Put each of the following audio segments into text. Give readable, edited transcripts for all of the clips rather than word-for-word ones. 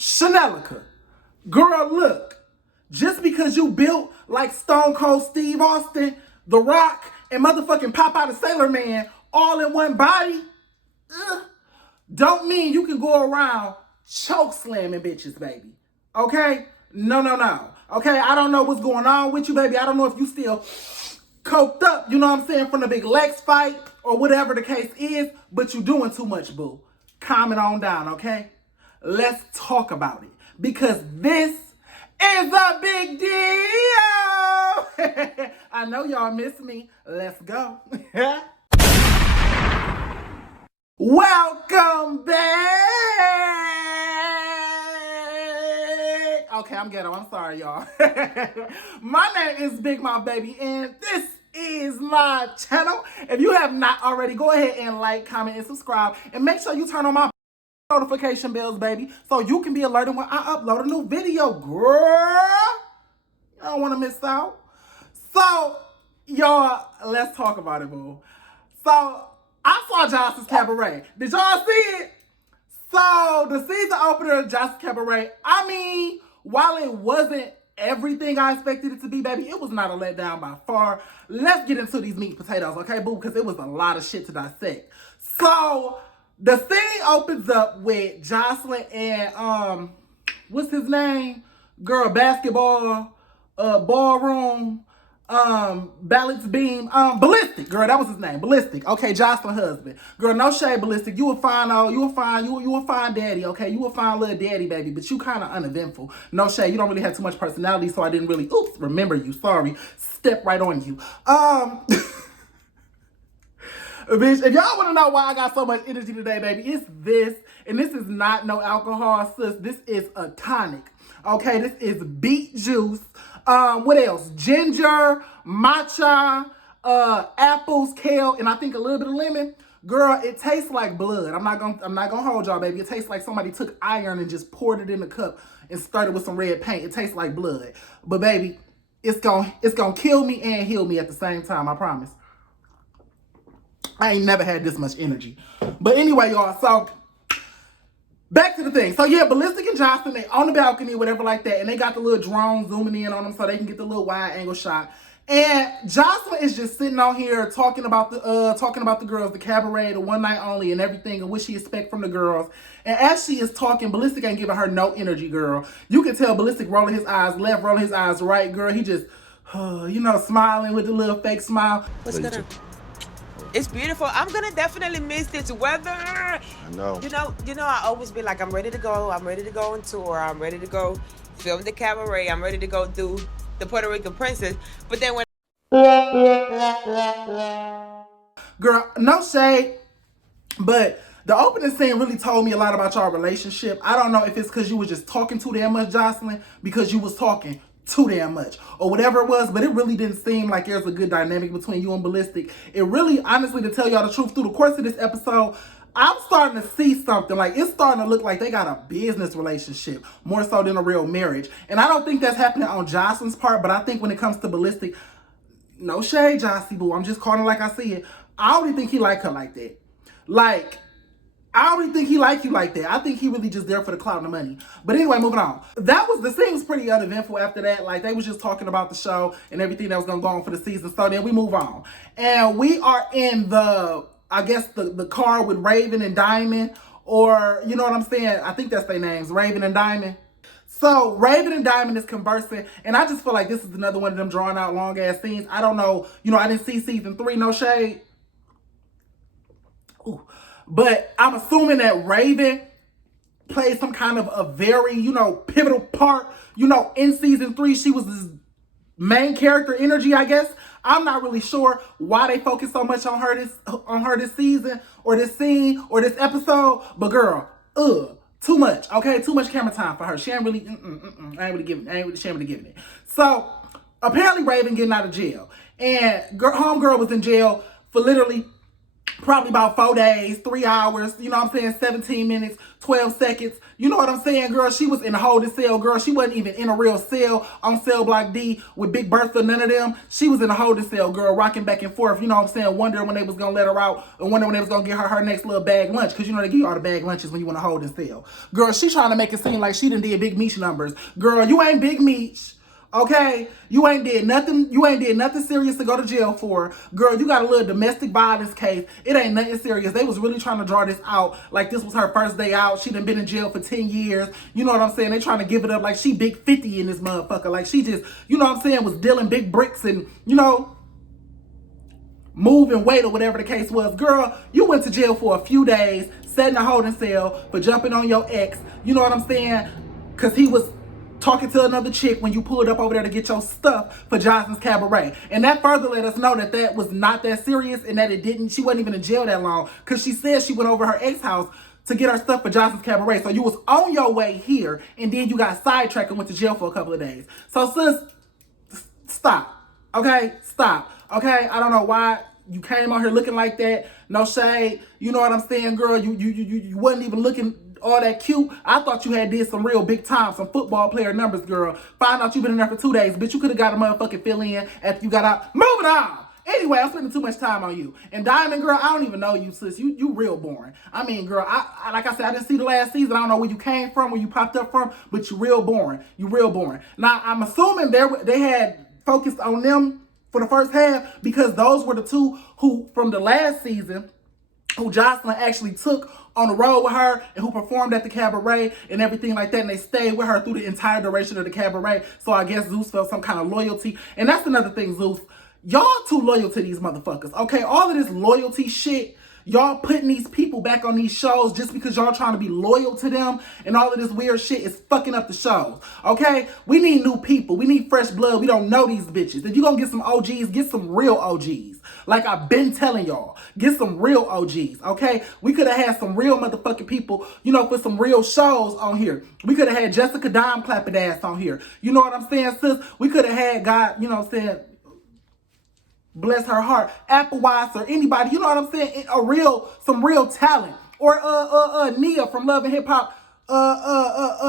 Chanelica, girl, look. Just because you built like Stone Cold Steve Austin, The Rock, and motherfucking Pop Out of Sailor Man all in one body, don't mean you can go around choke slamming bitches, baby. Okay? No, no, no. Okay? I don't know what's going on with you, baby. I don't know if you still coked up, you know what I'm saying, from the big Lex fight or whatever the case is, but you doing too much, boo. Calm it on down, okay? Let's talk about it. Because this is a big deal. I know y'all miss me. Let's go. Welcome back. Okay, I'm ghetto. I'm sorry, y'all. My name is Big Mouth Baby, and this is my channel. If you have not already, go ahead and like, comment, and subscribe. And make sure you turn on my notification bells, baby, so you can be alerted when I upload a new video, girl. You don't want to miss out. So, y'all, let's talk about it, boo. So, I saw Joselines Cabaret. Did y'all see it? So, the season opener of Joselines Cabaret, I mean, while it wasn't everything I expected it to be, baby, it was not a letdown by far. Let's get into these meat and potatoes, okay, boo? Because it was a lot of shit to dissect. So, the scene opens up with Jocelyn and, what's his name? Girl, basketball, ballroom, balance beam, Ballistic. Girl, that was his name, Ballistic. Okay, Jocelyn husband. Girl, no shade, Ballistic. You a fine daddy, okay? You a fine little daddy, baby, but you kind of uneventful. No shade, you don't really have too much personality, so I didn't really, remember you, sorry. Step right on you. Bitch, if y'all want to know why I got so much energy today, baby, it's this. And this is not no alcohol, sis. This is a tonic. Okay, this is beet juice. What else? Ginger, matcha, apples, kale, and I think a little bit of lemon. Girl, it tastes like blood. I'm not gonna hold y'all, baby. It tastes like somebody took iron and just poured it in a cup and started with some red paint. It tastes like blood. But baby, it's gonna kill me and heal me at the same time, I promise. I ain't never had this much energy. But anyway, y'all, so back to the thing. So yeah, Ballistic and Jocelyn, they on the balcony, whatever like that, and they got the little drone zooming in on them so they can get the little wide angle shot. And Jocelyn is just sitting on here talking about the girls, the cabaret, the one night only, and everything, and what she expect from the girls. And as she is talking, Ballistic ain't giving her no energy, girl. You can tell Ballistic rolling his eyes left, rolling his eyes right, girl. He just, smiling with the little fake smile. What's gonna? It's beautiful. I'm gonna definitely miss this weather. I know. You know, I always be like, I'm ready to go. I'm ready to go on tour. I'm ready to go film the cabaret. I'm ready to go do the Puerto Rican princess. But then when girl, no shade, but the opening scene really told me a lot about y'all relationship. I don't know if it's because you was just talking too damn much, Jocelyn, because you was talking too damn much or whatever it was, but it really didn't seem like there's a good dynamic between you and Ballistic. It really, honestly, to tell y'all the truth, through the course of this episode, I'm starting to see something. Like, it's starting to look like they got a business relationship more so than a real marriage. And I don't think that's happening on Jocelyn's part, but I think when it comes to Ballistic, no shade, Jossie boo, I'm just calling it like I see it. I don't even think he like her like that. Like, I don't even think he like you like that. I think he really just there for the clout and the money. But anyway, moving on. The scene was pretty uneventful after that. Like, they was just talking about the show and everything that was going to go on for the season. So then we move on. And we are in the car with Raven and Diamond. Or, you know what I'm saying? I think that's their names, Raven and Diamond. So Raven and Diamond is conversing. And I just feel like this is another one of them drawn out long ass scenes. I don't know. I didn't see season 3, no shade. Ooh. But I'm assuming that Raven played some kind of a very, pivotal part. In season 3, she was this main character energy, I guess. I'm not really sure why they focus so much on her this season or this scene or this episode. But girl, too much, okay? Too much camera time for her. She ain't really, she ain't really giving it. So apparently Raven getting out of jail. And homegirl was in jail for literally probably about 4 days, 3 hours, you know what I'm saying, 17 minutes, 12 seconds. You know what I'm saying, girl? She was in a holding cell, girl. She wasn't even in a real cell on cell block D with Big Bertha, none of them. She was in a holding cell, girl, rocking back and forth, you know what I'm saying, wondering when they was going to let her out and wondering when they was going to get her next little bag lunch, because you know they give you all the bag lunches when you in a holding cell. Girl, she trying to make it seem like she done did Big Meech numbers. Girl, you ain't Big Meech. Okay, you ain't did nothing. You ain't did nothing serious to go to jail for. Girl, you got a little domestic violence case. It ain't nothing serious. They was really trying to draw this out like this was her first day out. She done been in jail for 10 years. You know what I'm saying? They trying to give it up like she big 50 in this motherfucker. Like she just, you know what I'm saying, was dealing big bricks and, you know, moving weight or whatever the case was. Girl, you went to jail for a few days, sat in a holding cell for jumping on your ex. You know what I'm saying? Because he was talking to another chick when you pulled up over there to get your stuff for Joselines Cabaret. And that further let us know that that was not that serious and that it didn't, she wasn't even in jail that long, because she said she went over her ex house to get her stuff for Joselines Cabaret. So you was on your way here and then you got sidetracked and went to jail for a couple of days. So sis, stop. Okay? Stop. Okay? I don't know why you came out here looking like that. No shade. You know what I'm saying, girl? You wasn't even looking all that cute. I thought you had did some real big time, some football player numbers, girl. Find out you been in there for 2 days. Bitch, you could have got a motherfucking fill in after you got out. Moving on. Anyway, I'm spending too much time on you. And Diamond, girl, I don't even know you, sis. You real boring. I mean, girl, I like I said, I didn't see the last season. I don't know where you came from, where you popped up from, but you real boring. You real boring. Now, I'm assuming they had focused on them for the first half because those were the two who, from the last season, who Jocelyn actually took on the road with her and who performed at the cabaret and everything like that. And they stayed with her through the entire duration of the cabaret. So I guess Zeus felt some kind of loyalty. And that's another thing, Zeus. Y'all too loyal to these motherfuckers. Okay, all of this loyalty shit, y'all putting these people back on these shows just because y'all trying to be loyal to them and all of this weird shit is fucking up the shows. Okay? We need new people. We need fresh blood. We don't know these bitches. If you gonna get some OGs, get some real OGs. Like I've been telling y'all. Get some real OGs. Okay? We could have had some real motherfucking people, you know, for some real shows on here. We could have had Jessica Dime clapping ass on here. You know what I'm saying, sis? We could have had God, you know what I'm saying, bless her heart, Applewise or anybody, you know what I'm saying, some real talent, or Nia from Love and Hip Hop,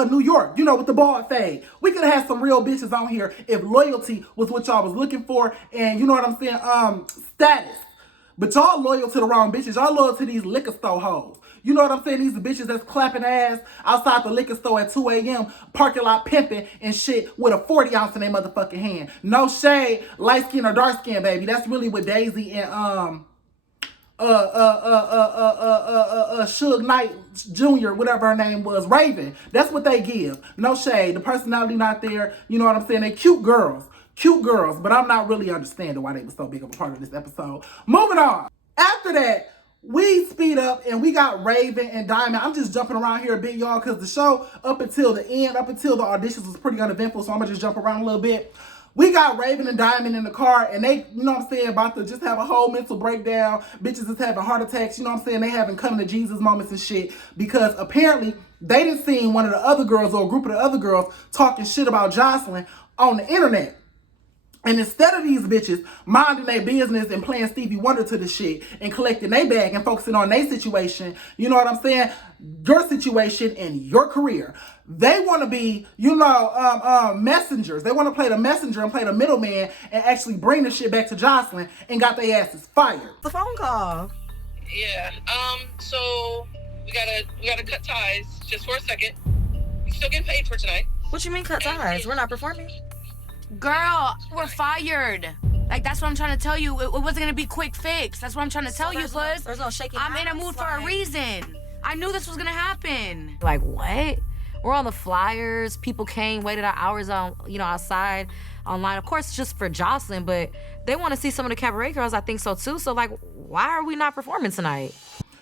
New York, you know, with the bald fade. We could have had some real bitches on here if loyalty was what y'all was looking for, and you know what I'm saying, status. But y'all loyal to the wrong bitches. Y'all loyal to these liquor store hoes. You know what I'm saying? These bitches that's clapping ass outside the liquor store at 2 a.m. parking lot pimping and shit with a 40 ounce in their motherfucking hand. No shade, light skin or dark skin, baby. That's really what Daisy and Suge Knight Jr., whatever her name was, Raven. That's what they give. No shade. The personality not there. You know what I'm saying? They cute girls. Cute girls, but I'm not really understanding why they were so big of a part of this episode. Moving on. After that, we speed up and we got Raven and Diamond. I'm just jumping around here a bit, y'all, because the show up until the end, up until the auditions was pretty uneventful, so I'm going to just jump around a little bit. We got Raven and Diamond in the car, and they, you know what I'm saying, about to just have a whole mental breakdown. Bitches is having heart attacks, you know what I'm saying? They having coming to Jesus moments and shit, because apparently they didn't see one of the other girls or a group of the other girls talking shit about Jocelyn on the internet. And instead of these bitches minding their business and playing Stevie Wonder to the shit and collecting their bag and focusing on their situation, you know what I'm saying? Your situation and your career. They want to be, you know, messengers. They want to play the messenger and play the middleman and actually bring the shit back to Jocelyn and got their asses fired. The phone call. Yeah. So we gotta cut ties just for a second. You still getting paid for tonight. What you mean cut ties? We're not performing. Girl, we're fired. Like, that's what I'm trying to tell you. It wasn't gonna be quick fix. That's what I'm trying to tell you, cuz. There's no shaking. I'm in a mood for a reason. I knew this was gonna happen. Like, what? We're on the flyers. People came, waited our hours on, you know, outside online. Of course, just for Jocelyn, but they want to see some of the cabaret girls. I think so too. So, like, why are we not performing tonight?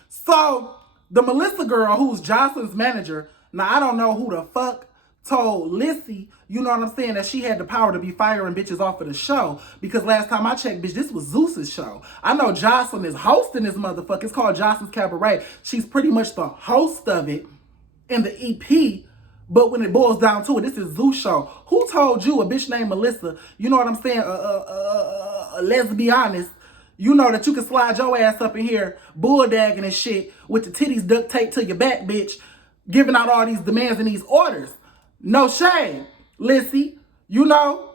So, the Melissa girl, who's Jocelyn's manager, now I don't know who the fuck told Lissy, you know what I'm saying, that she had the power to be firing bitches off of the show. Because last time I checked, bitch, this was Zeus's show. I know Jocelyn is hosting this motherfucker. It's called Jocelyn's Cabaret. She's pretty much the host of it in the EP. But when it boils down to it, this is Zeus' show. Who told you a bitch named Melissa, you know what I'm saying, let's be honest, you know that you can slide your ass up in here bulldagging and shit with the titties duct taped to your back, bitch, giving out all these demands and these orders. No shade, Lissy. You know,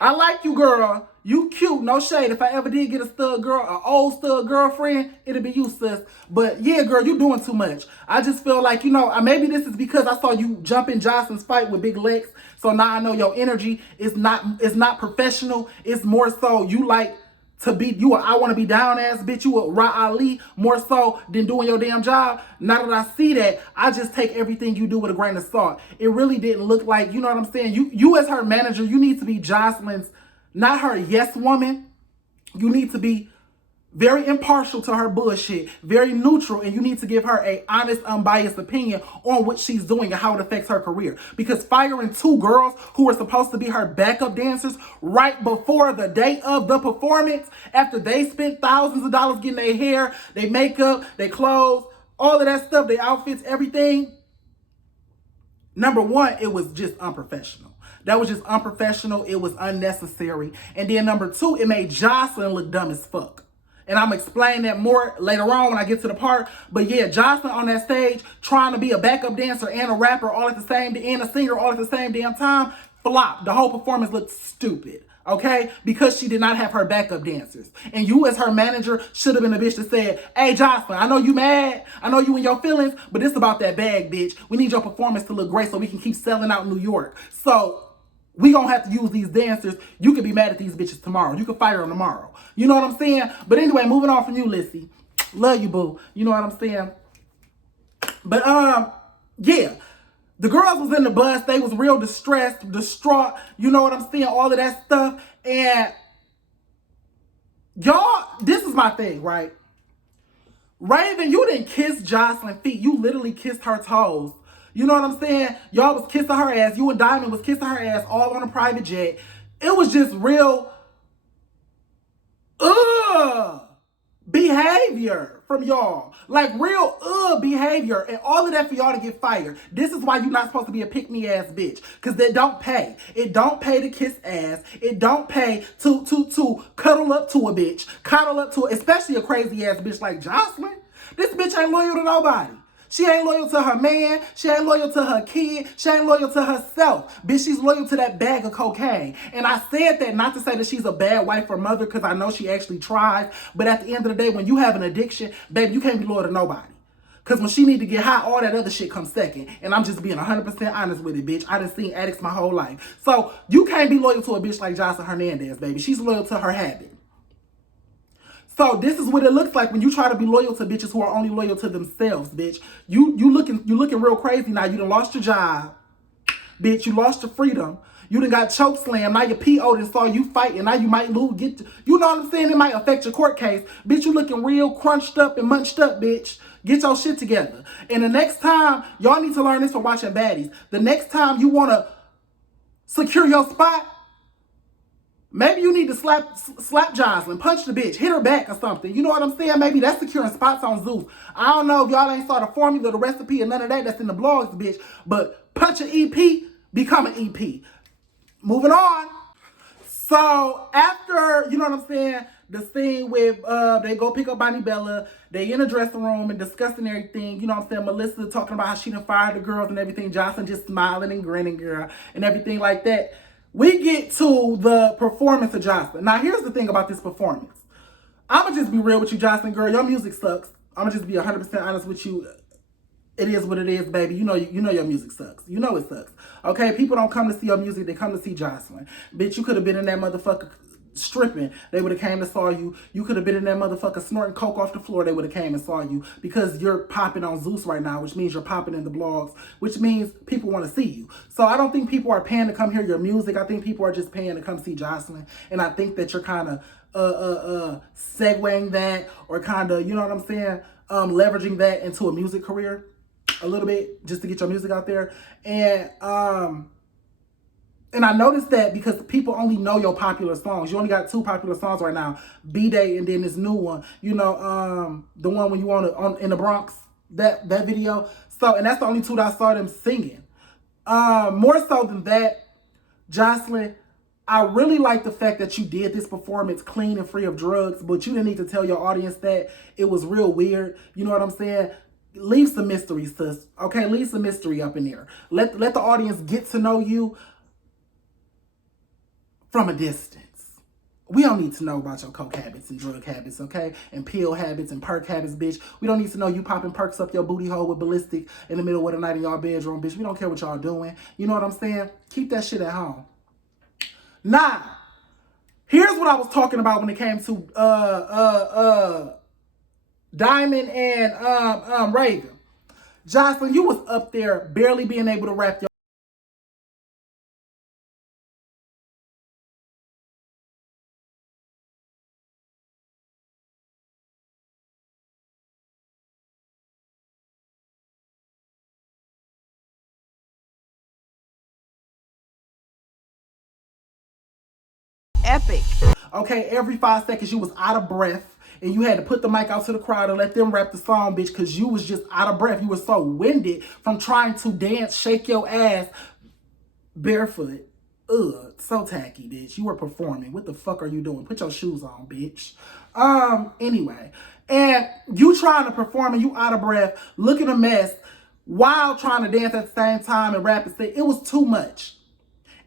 I like you, girl. You cute, no shade. If I ever did get a stud girl, an old stud girlfriend, it'll be you, sis. But yeah, girl, you doing too much. I just feel like, you know, maybe this is because I saw you jump in Jocelyn's fight with Big Lex. So now I know your energy is not professional. It's more so you like to be, I want to be down ass bitch. You a Ra Ali more so than doing your damn job. Now that I see that, I just take everything you do with a grain of salt. It really didn't look like, you know what I'm saying? You as her manager, you need to be Jocelyn's, not her yes woman. You need to be very impartial to her bullshit, very neutral, and you need to give her a honest, unbiased opinion on what she's doing and how it affects her career. Because firing 2 girls who were supposed to be her backup dancers right before the day of the performance, after they spent thousands of dollars getting their hair, their makeup, their clothes, all of that stuff, their outfits, everything, number one, it was just unprofessional. That was just unprofessional. It was unnecessary. And then number 2, it made Jocelyn look dumb as fuck. And I'm going to explain that more later on when I get to the part. But yeah, Jocelyn on that stage trying to be a backup dancer and a rapper all at the same, and a singer all at the same damn time, flopped. The whole performance looked stupid, okay? Because she did not have her backup dancers. And you as her manager should have been the bitch that said, hey, Jocelyn, I know you mad. I know you in your feelings, but it's about that bag, bitch. We need your performance to look great so we can keep selling out New York. So we gonna have to use these dancers. You can be mad at these bitches tomorrow. You can fire them tomorrow. You know what I'm saying? But anyway, moving on from you, Lissy. Love you, boo. You know what I'm saying? But yeah. The girls was in the bus. They was real distressed, distraught. You know what I'm saying? All of that stuff. And y'all, this is my thing, right? Raven, you didn't kiss Jocelyn's feet. You literally kissed her toes. You know what I'm saying? Y'all was kissing her ass. You and Diamond was kissing her ass all on a private jet. It was just real behavior from y'all. Like real behavior. And all of that for y'all to get fired. This is why you're not supposed to be a pick-me ass bitch. Because they don't pay. It don't pay to kiss ass. It don't pay to cuddle up to a bitch. Cuddle up to, especially a crazy ass bitch like Jocelyn. This bitch ain't loyal to nobody. She ain't loyal to her man. She ain't loyal to her kid. She ain't loyal to herself. Bitch, she's loyal to that bag of cocaine. And I said that not to say that she's a bad wife or mother, because I know she actually tries. But at the end of the day, when you have an addiction, baby, you can't be loyal to nobody. Because when she need to get high, all that other shit comes second. And I'm just being 100% honest with it, bitch. I done seen addicts my whole life. So you can't be loyal to a bitch like Jocelyn Hernandez, baby. She's loyal to her habit. So this is what it looks like when you try to be loyal to bitches who are only loyal to themselves, bitch. You looking real crazy now. You done lost your job, bitch. You lost your freedom. You done got choke slammed. Now your PO done saw you fight, and now you might lose. You know what I'm saying? It might affect your court case, bitch. You looking real crunched up and munched up, bitch. Get your shit together. And the next time, y'all need to learn this from watching Baddies. The next time you wanna secure your spot, maybe you need to slap Jocelyn, punch the bitch, hit her back or something. You know what I'm saying? Maybe that's securing spots on Zeus. I don't know if y'all ain't saw the formula, the recipe, and none of that that's in the blogs, bitch. But punch an EP, become an EP. Moving on. So after, you know what I'm saying, the scene with, they go pick up Bonnie Bella, they in the dressing room and discussing everything, you know what I'm saying, Melissa talking about how she done fired the girls and everything, Jocelyn just smiling and grinning, girl, and everything like that. We get to the performance of Jocelyn. Now, here's the thing about this performance. I'm going to just be real with you, Jocelyn, girl. Your music sucks. I'm going to just be 100% honest with you. It is what it is, baby. You know your music sucks. You know it sucks. Okay? People don't come to see your music. They come to see Jocelyn. Bitch, you could have been in that motherfucker stripping. They would have came and saw you. You could have been in that motherfucker snorting coke off the floor. They would have came and saw you. Because you're popping on Zeus right now, which means you're popping in the blogs, which means people want to see you. So I don't think people are paying to come hear your music. I think people are just paying to come see Jocelyn. And I think that you're kind of segueing that, or kind of, you know what I'm saying, leveraging that into a music career a little bit, just to get your music out there. And I noticed that because people only know your popular songs. You only got 2 popular songs right now, B-Day and then this new one. You know, the one when you on in the Bronx, that video. So, and that's the only 2 that I saw them singing. More so than that, Jocelyn, I really like the fact that you did this performance clean and free of drugs, but you didn't need to tell your audience that. It was real weird. You know what I'm saying? Leave some mystery, sis. Okay, leave some mystery up in there. Let the audience get to know you from a distance. We don't need to know about your coke habits and drug habits, okay? And pill habits and perk habits, bitch. We don't need to know you popping perks up your booty hole with Ballistic in the middle of the night in y'all bedroom, bitch. We don't care what y'all doing. You know what I'm saying? Keep that shit at home. Now, here's what I was talking about when it came to Diamond and Raven. Jocelyn, you was up there barely being able to rap your Epic. okay, every 5 seconds you was out of breath. And you had to put the mic out to the crowd and let them rap the song, bitch, because you was just out of breath. You were so winded from trying to dance, shake your ass barefoot. Ugh, so tacky, bitch. You were performing. What the fuck are you doing? Put your shoes on, bitch. Anyway. And you trying to perform and you out of breath, looking a mess, while trying to dance at the same time and rap and sing. It was too much.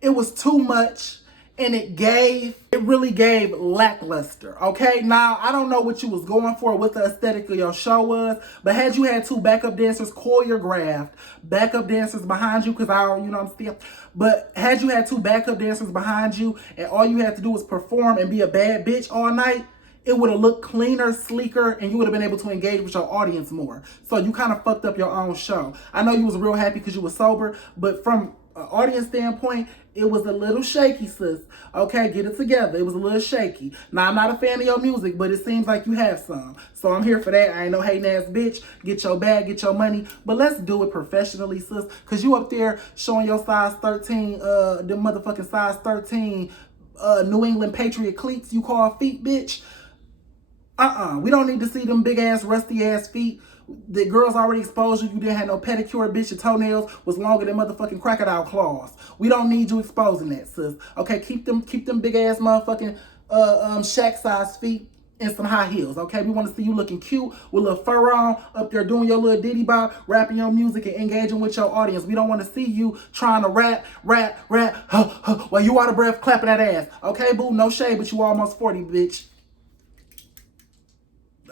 It was too much. And it really gave lackluster, okay? Now, I don't know what you was going for, what the aesthetic of your show was, but had you had 2 backup dancers, choreographed, backup dancers behind you, because I don't, you know what I'm saying? But had you had 2 backup dancers behind you, and all you had to do was perform and be a bad bitch all night, it would have looked cleaner, sleeker, and you would have been able to engage with your audience more. So you kind of fucked up your own show. I know you was real happy because you were sober, but from an audience standpoint, it was a little shaky, sis. Okay, get it together. It was a little shaky. Now, I'm not a fan of your music, but it seems like you have some. So I'm here for that. I ain't no hating ass bitch. Get your bag, get your money. But let's do it professionally, sis. Because you up there showing your size 13, them motherfucking size 13 New England Patriot cleats you call feet, bitch. We don't need to see them big ass, rusty ass feet. The girls already exposed you. You didn't have no pedicure, bitch. Your toenails was longer than motherfucking crocodile claws. We don't need you exposing that, sis. Okay, keep them big ass motherfucking Shaq size feet and some high heels. Okay, we want to see you looking cute with a little fur on, up there doing your little diddy bop, rapping your music and engaging with your audience. We don't want to see you trying to rap, while you out of breath clapping that ass. Okay, boo, no shade, but you almost 40, bitch.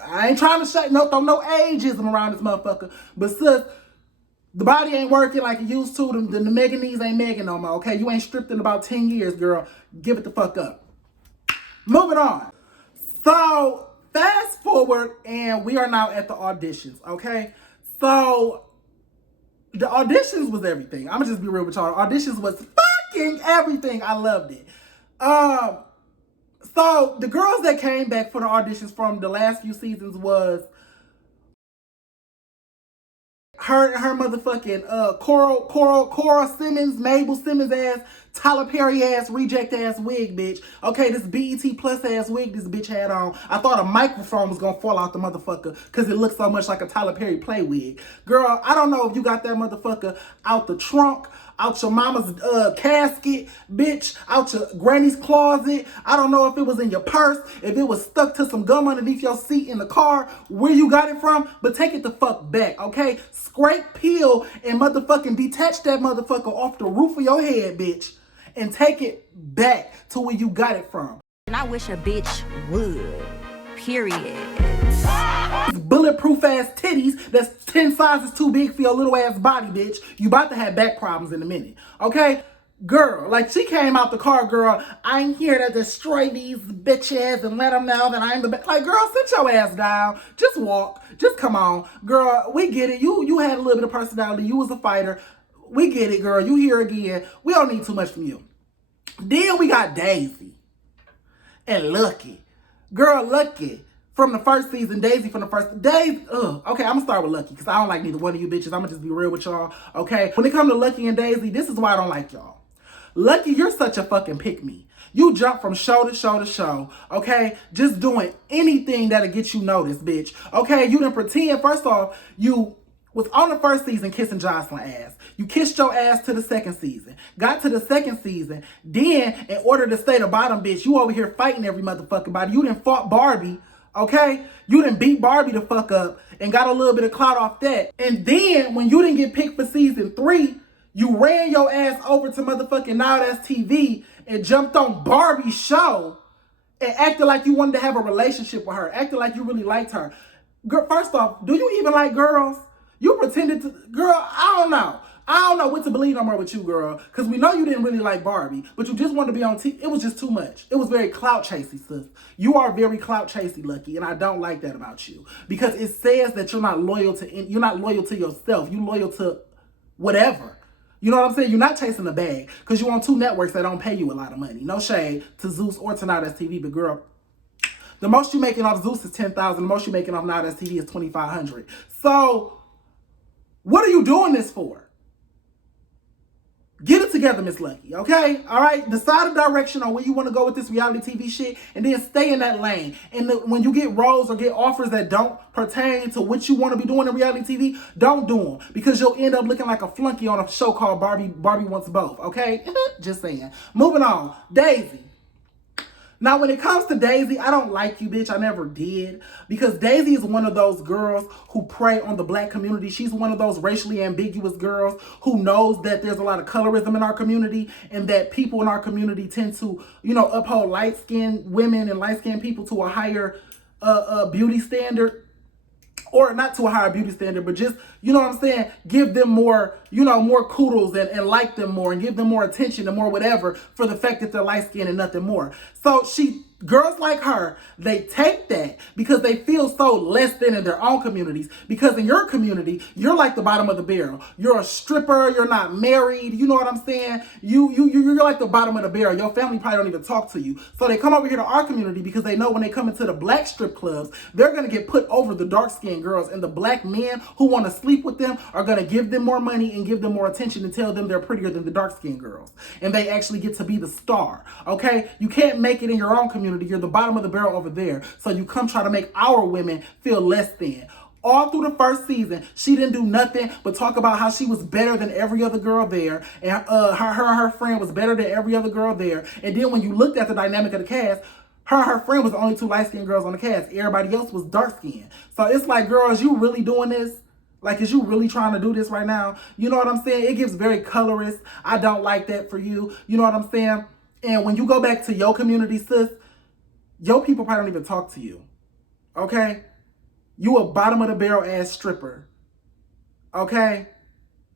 I ain't trying to throw no ageism around this motherfucker. But sis, the body ain't working like it used to. The mega knees ain't mega no more, okay? You ain't stripped in about 10 years, girl. Give it the fuck up. Moving on. So, fast forward, and we are now at the auditions, okay? So, the auditions was everything. I'm gonna just be real with y'all. Auditions was fucking everything. I loved it. So the girls that came back for the auditions from the last few seasons was her motherfucking Cora Simmons, Mabel Simmons ass, Tyler Perry ass, reject ass wig, bitch. Okay, this BET plus ass wig this bitch had on. I thought a microphone was gonna fall out the motherfucker because it looked so much like a Tyler Perry play wig. Girl, I don't know if you got that motherfucker out the trunk, out your mama's casket, bitch, out your granny's closet. I don't know if it was in your purse, if it was stuck to some gum underneath your seat in the car, where you got it from, but take it the fuck back, okay? Scrape, peel, and motherfucking detach that motherfucker off the roof of your head, bitch, and take it back to where you got it from. And I wish a bitch would. Period. Bulletproof ass titties that's 10 sizes too big for your little ass body, bitch. You about to have back problems in a minute, okay? Girl, like she came out the car, girl, I'm here to destroy these bitches and let them know that I'm the best. Like, girl, sit your ass down. Just walk. Just come on. Girl, we get it. You had a little bit of personality. You was a fighter. We get it, girl. You here again. We don't need too much from you. Then we got Daisy and Lucky. Girl, Lucky from the first season, Daisy from the first, okay, I'm gonna start with Lucky because I don't like neither one of you bitches. I'm gonna just be real with y'all, okay? When it comes to Lucky and Daisy, this is why I don't like y'all. Lucky, you're such a fucking pick-me. You jump from show to show to show, okay? Just doing anything that'll get you noticed, bitch. Okay, you done pretend, first off, you was on the first season kissing Jocelyn ass. You kissed your ass to the second season. Got to the second season. Then, in order to stay the bottom bitch, you over here fighting every motherfucking body. You done fought Barbie, okay? You done beat Barbie the fuck up and got a little bit of clout off that. And then, when you didn't get picked for season 3, you ran your ass over to motherfucking Now That's TV and jumped on Barbie's show and acted like you wanted to have a relationship with her. Acted like you really liked her. Girl, first off, do you even like girls? You pretended to, girl, I don't know. I don't know what to believe no more with you, girl. Because we know you didn't really like Barbie, but you just wanted to be on TV. It was just too much. It was very clout chasey, sis. You are very clout chasey, Lucky, and I don't like that about you. Because it says that you're not loyal to yourself. You're loyal to whatever. You know what I'm saying? You're not chasing the bag. Because you're on 2 networks that don't pay you a lot of money. No shade to Zeus or to Now That's TV, but girl, the most you making off Zeus is $10,000. The most you making off Now That's TV is $2,500. So, what are you doing this for? Get it together, Miss Lucky, okay? All right? Decide a direction on where you want to go with this reality TV shit, and then stay in that lane. And when you get roles or get offers that don't pertain to what you want to be doing in reality TV, don't do them. Because you'll end up looking like a flunky on a show called Barbie Wants Both, okay? Just saying. Moving on. Daisy. Now, when it comes to Daisy, I don't like you, bitch. I never did. Because Daisy is one of those girls who prey on the black community. She's one of those racially ambiguous girls who knows that there's a lot of colorism in our community and that people in our community tend to, uphold light-skinned women and light-skinned people to a higher beauty standard. Or not to a higher beauty standard, but just, you know what I'm saying, give them more, more kudos and like them more and give them more attention and more whatever for the fact that they're light-skinned and nothing more. So girls like her, they take that because they feel so less than in their own communities. Because in your community, you're like the bottom of the barrel. You're a stripper. You're not married. You know what I'm saying? You're like the bottom of the barrel. Your family probably don't even talk to you. So they come over here to our community because they know when they come into the black strip clubs, they're going to get put over the dark-skinned girls. And the black men who want to sleep with them are going to give them more money and give them more attention and tell them they're prettier than the dark-skinned girls. And they actually get to be the star. Okay? You can't make it in your own community. You're the bottom of the barrel over there. So you come try to make our women feel less than. All through the first season, she didn't do nothing but talk about how she was better than every other girl there. And her friend was better than every other girl there. And then when you looked at the dynamic of the cast, her friend was the only 2 light-skinned girls on the cast. Everybody else was dark-skinned. So it's like, girls, you really doing this? Like, is you really trying to do this right now? You know what I'm saying? It gives very colorist. I don't like that for you. You know what I'm saying? And when you go back to your community, sis, your people probably don't even talk to you. Okay? You a bottom of the barrel ass stripper. Okay?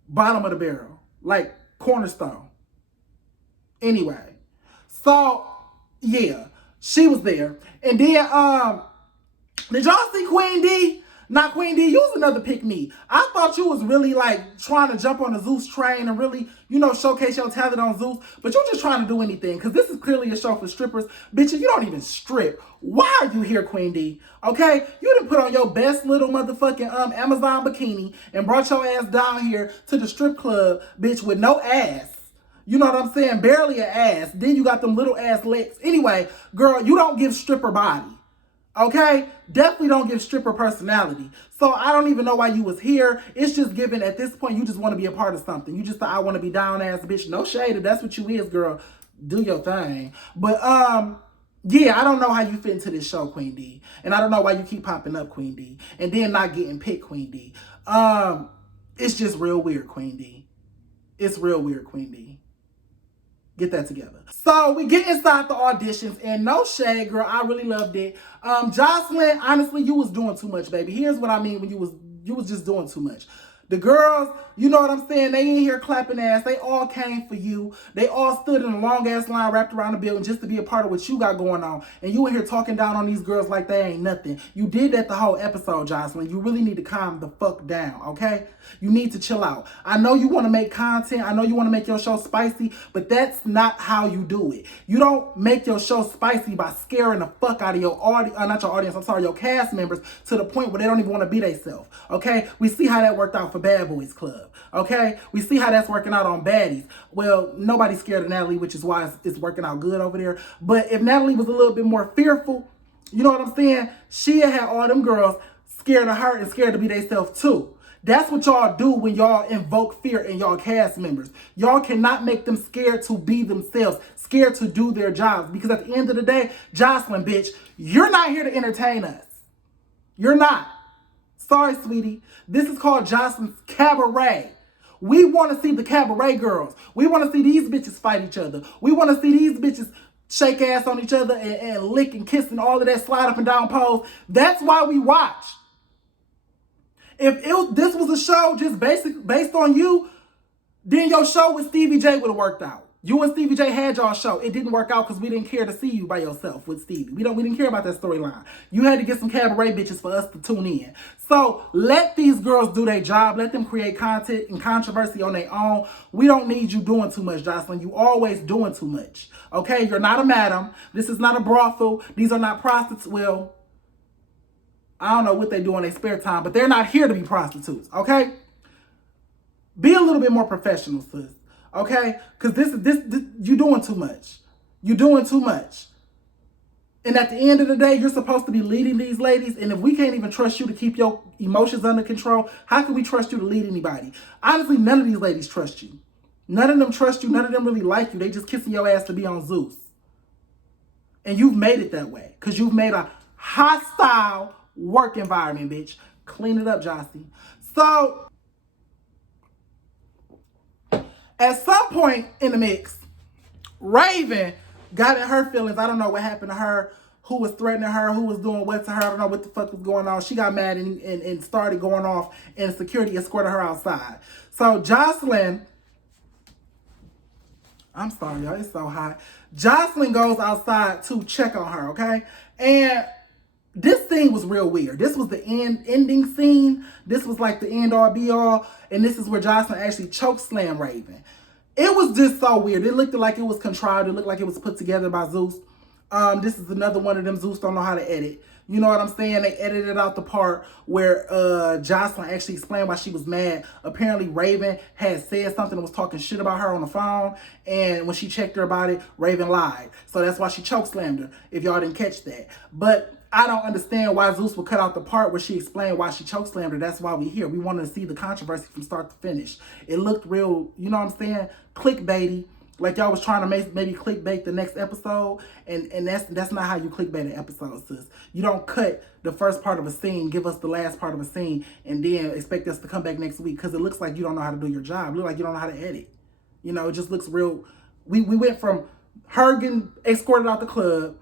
Bottom of the barrel. Like Cornerstone. Anyway. So, yeah. She was there. And then, did y'all see Queen D? Now, Queen D, you was another pick me. I thought you was really like trying to jump on the Zeus train and really, showcase your talent on Zeus. But you're just trying to do anything because this is clearly a show for strippers. Bitch, you don't even strip. Why are you here, Queen D? Okay? You done put on your best little motherfucking Amazon bikini and brought your ass down here to the strip club, bitch, with no ass. You know what I'm saying? Barely an ass. Then you got them little ass legs. Anyway, girl, you don't give stripper body. Okay? Definitely don't give stripper personality. So I don't even know why you was here. It's just given at this point, you just want to be a part of something. You just thought, I want to be down ass bitch. No shade. If that's what you is, girl, do your thing. But, yeah, I don't know how you fit into this show, Queen D. And I don't know why you keep popping up, Queen D. And then not getting picked, Queen D. It's just real weird, Queen D. It's real weird, Queen D. Get that together. So we get inside the auditions, and no shade, girl, I really loved it. Jocelyn, honestly, you was doing too much, baby. Here's what I mean when you was just doing too much. The girls, you know what I'm saying? They in here clapping ass. They all came for you. They all stood in a long ass line wrapped around the building just to be a part of what you got going on. And you in here talking down on these girls like they ain't nothing. You did that the whole episode, Jocelyn. You really need to calm the fuck down, okay? You need to chill out. I know you want to make content. I know you want to make your show spicy, but that's not how you do it. You don't make your show spicy by scaring the fuck out of your audience, not your audience, I'm sorry, your cast members to the point where they don't even want to be themselves, okay? We see how that worked out for Bad Boys Club, okay? We see how that's working out on Baddies. Well, nobody's scared of Natalie, which is why it's working out good over there. But if Natalie was a little bit more fearful, you know what I'm saying? She had all them girls scared of her and scared to be themselves too. That's what y'all do when y'all invoke fear in y'all cast members. Y'all cannot make them scared to be themselves, scared to do their jobs. Because at the end of the day, Jocelyn, bitch, you're not here to entertain us. You're not. Sorry, sweetie. This is called Joselines Cabaret. We want to see the cabaret girls. We want to see these bitches fight each other. We want to see these bitches shake ass on each other and lick and kiss and all of that slide up and down pose. That's why we watch. If this was a show just based on you, then your show with Stevie J would have worked out. You and Stevie J had y'all show. It didn't work out because we didn't care to see you by yourself with Stevie. We didn't care about that storyline. You had to get some cabaret bitches for us to tune in. So let these girls do their job. Let them create content and controversy on their own. We don't need you doing too much, Jocelyn. You always doing too much. Okay? You're not a madam. This is not a brothel. These are not prostitutes. Well, I don't know what they do in their spare time, but they're not here to be prostitutes, okay? Be a little bit more professional, sis, okay? Because this you're doing too much. You're doing too much. And at the end of the day, you're supposed to be leading these ladies, and if we can't even trust you to keep your emotions under control, how can we trust you to lead anybody? Honestly, none of these ladies trust you. None of them trust you. None of them really like you. They just kissing your ass to be on Zeus. And you've made it that way because you've made a hostile work environment, bitch. Clean it up, Jossie. So, at some point in the mix, Raven got in her feelings. I don't know what happened to her, who was threatening her, who was doing what to her. I don't know what the fuck was going on. She got mad and started going off, and security escorted her outside. So, Jocelyn, I'm sorry, y'all. It's so hot. Jocelyn goes outside to check on her, okay? And this scene was real weird. This was the ending scene. This was like the end all be all. And this is where Jocelyn actually choke slam Raven. It was just so weird. It looked like it was contrived. It looked like it was put together by Zeus. This is another one of them Zeus don't know how to edit. You know what I'm saying? They edited out the part where Jocelyn actually explained why she was mad. Apparently, Raven had said something and was talking shit about her on the phone. And when she checked her about it, Raven lied. So that's why she chokeslammed her, if y'all didn't catch that. But I don't understand why Zeus would cut out the part where she explained why she chokeslammed her. That's why we're here. We wanted to see the controversy from start to finish. It looked real, you know what I'm saying? Clickbaity. Like y'all was trying to maybe clickbait the next episode, and that's not how you clickbait an episode, sis. You don't cut the first part of a scene, give us the last part of a scene, and then expect us to come back next week because it looks like you don't know how to do your job. It looks like you don't know how to edit. You know, it just looks real. We went from her getting escorted out the club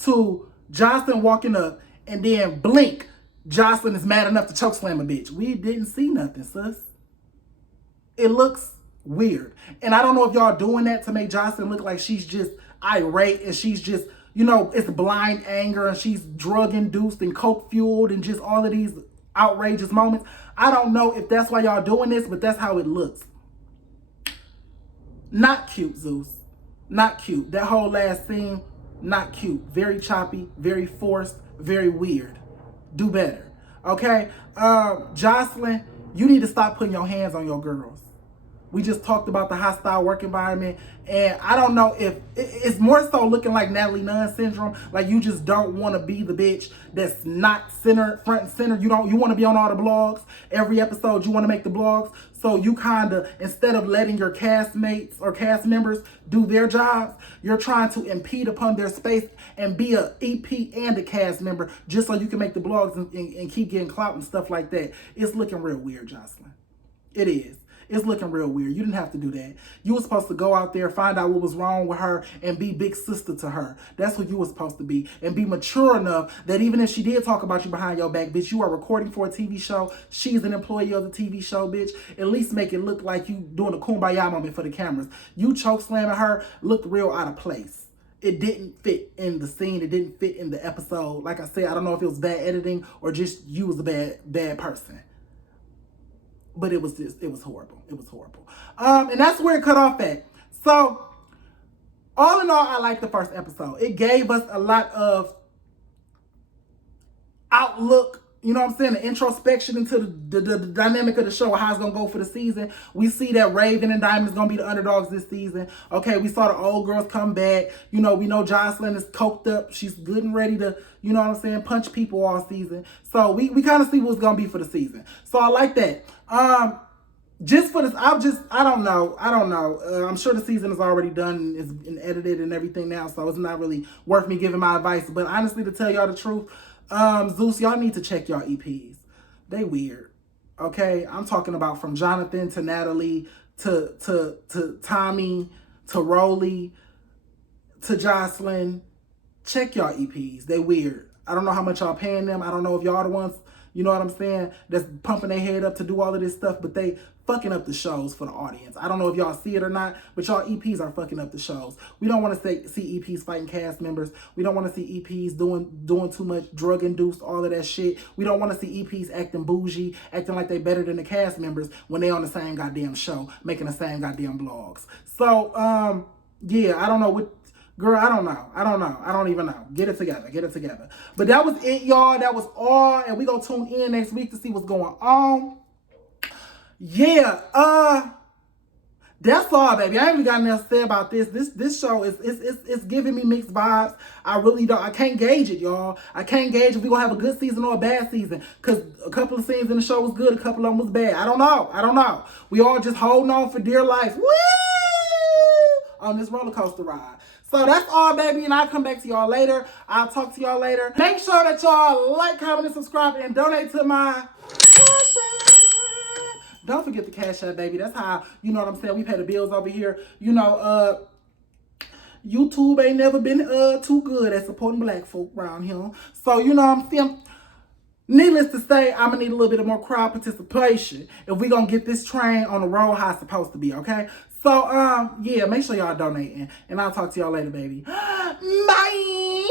to Jocelyn walking up, and then blink, Jocelyn is mad enough to chokeslam a bitch. We didn't see nothing, sis. It looks weird. And I don't know if y'all doing that to make Jocelyn look like she's just irate and she's just, you know, it's blind anger and she's drug induced and coke fueled and just all of these outrageous moments. I don't know if that's why y'all doing this, but that's how it looks. Not cute, Zeus. Not cute. That whole last scene, not cute. Very choppy, very forced, very weird. Do better. Okay? Jocelyn, you need to stop putting your hands on your girls. We just talked about the hostile work environment, and I don't know if it's more so looking like Natalie Nunn syndrome. Like you just don't want to be the bitch that's not front and center. You want to be on all the blogs. Every episode you want to make the blogs. So you kind of, instead of letting your castmates or cast members do their jobs, you're trying to impede upon their space and be a EP and a cast member just so you can make the blogs and keep getting clout and stuff like that. It's looking real weird, Jocelyn. It is. It's looking real weird. You didn't have to do that. You were supposed to go out there, find out what was wrong with her, and be big sister to her. That's what you were supposed to be. And be mature enough that even if she did talk about you behind your back, bitch, you are recording for a TV show. She's an employee of the TV show, bitch. At least make it look like you doing a kumbaya moment for the cameras. You choke slamming her looked real out of place. It didn't fit in the scene. It didn't fit in the episode. Like I said, I don't know if it was bad editing or just you was a bad person. But it was horrible. It was horrible. And that's where it cut off at. So, all in all, I liked the first episode. It gave us a lot of outlook you know what I'm saying, the introspection into the dynamic of the show, how it's going to go for the season. We see that Raven and Diamond is going to be the underdogs this season. Okay, we saw the old girls come back. You know, we know Jocelyn is coked up. She's good and ready to, you know what I'm saying, punch people all season. So we kind of see what's going to be for the season. So I like that. Just for this, I don't know. I'm sure the season is already done and edited and everything now, so it's not really worth me giving my advice. But honestly, to tell y'all the truth, Zeus, y'all need to check y'all EPs. They weird. Okay? I'm talking about from Jonathan to Natalie to Tommy to Rolly to Jocelyn. Check y'all EPs. They weird. I don't know how much y'all paying them. I don't know if y'all the ones, you know what I'm saying, that's pumping their head up to do all of this stuff, but they fucking up the shows for the audience. I don't know if y'all see it or not, but y'all EPs are fucking up the shows. We don't want to see EPs fighting cast members. We don't want to see EPs doing too much drug-induced, all of that shit. We don't want to see EPs acting bougie, acting like they better than the cast members when they on the same goddamn show, making the same goddamn blogs. So, yeah, I don't know what... Girl, I don't know. I don't even know. Get it together. But that was it, y'all. That was all. And we gonna tune in next week to see what's going on. Yeah, that's all, baby. I ain't even got nothing to say about this. This show is giving me mixed vibes. I really don't. I can't gauge it, y'all. I can't gauge if we gonna have a good season or a bad season. Cause a couple of scenes in the show was good, a couple of them was bad. I don't know. We all just holding on for dear life. Woo! On this roller coaster ride. So that's all, baby, and I'll come back to y'all later. I'll talk to y'all later. Make sure that y'all like, comment, and subscribe, and donate to my Cash App. Don't forget the Cash App, baby. That's how, you know what I'm saying, we pay the bills over here. You know, YouTube ain't never been too good at supporting black folk around here. So, you know what I'm saying? Needless to say, I'm going to need a little bit of more crowd participation if we going to get this train on the road how it's supposed to be, okay? So, yeah, make sure y'all donating. And I'll talk to y'all later, baby. Bye!